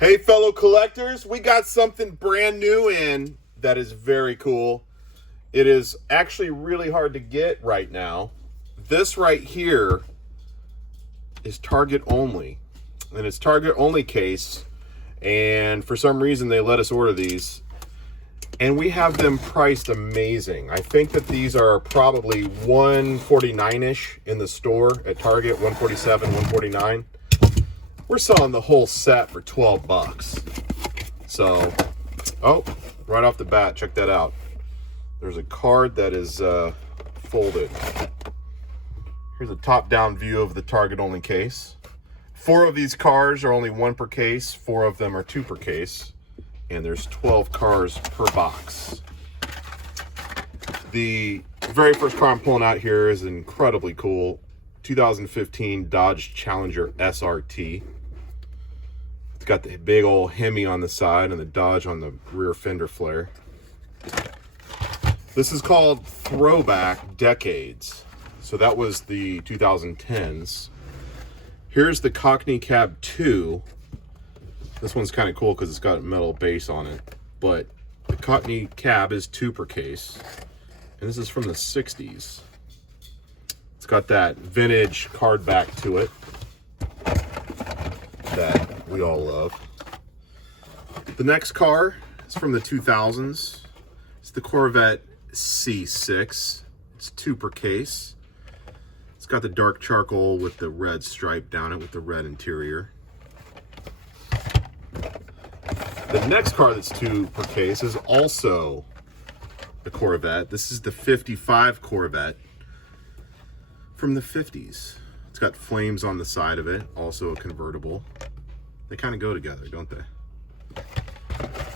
Hey, fellow collectors, we got something brand new in that is very cool. It is actually really hard to get right now. This right here is Target only, and it's Target only case, and for some reason they let us order these, and we have them priced amazing. I think that these are probably $149-ish in the store at Target, $147, $149. We're selling the whole set for 12 bucks. So, oh, right off the bat, check that out. There's a card that is folded. Here's a top-down view of the Target-only case. 4 of these cars are only 1 per case. 4 of them are 2 per case. And there's 12 cars per box. The very first car I'm pulling out here is incredibly cool. 2015 Dodge Challenger Srt. It's got the big old Hemi on the side and the Dodge on the rear fender flare. This is called Throwback Decades. So that was the 2010s. Here's the Cockney Cab 2. This one's kind of cool because it's got a metal base on it. But the Cockney Cab is 2 per case. And this is from the 60s. It's got that vintage card back to it that we all love. The next car is from the 2000s. It's the Corvette C6. It's 2 per case. It's got the dark charcoal with the red stripe down it with the red interior. The next car that's 2 per case is also the Corvette. This is the 55 Corvette from the 50s. It's got flames on the side of it, also a convertible. They kind of go together, don't they?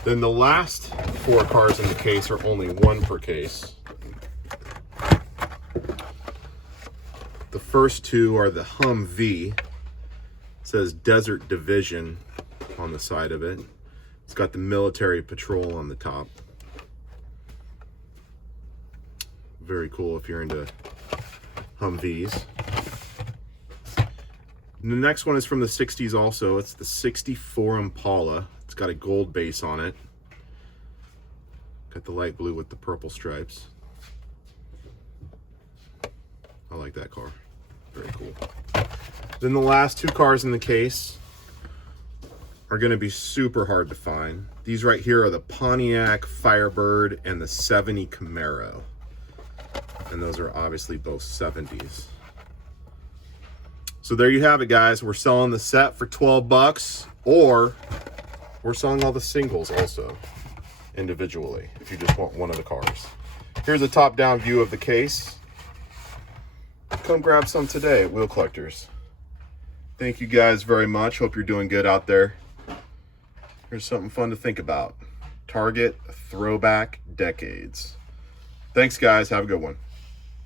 Then the last 4 cars in the case are only 1 per case. The first 2 are the Humvee. It says Desert Division on the side of it. It's got the military patrol on the top. Very cool if you're into Humvees. And the next one is from the 60s also. It's the 64 Impala. It's got a gold base on it. Got the light blue with the purple stripes. I like that car. Very cool. Then the last 2 cars in the case are going to be super hard to find. These right here are the Pontiac Firebird and the 70 Camaro. And those are obviously both 70s. So there you have it, guys. We're selling the set for 12 bucks, or we're selling all the singles also individually if you just want one of the cars. Here's a top-down view of the case. Come grab some today at Wheel Collectors. Thank you guys very much. Hope you're doing good out there. Here's something fun to think about. Target Throwback Decades. Thanks, guys. Have a good one.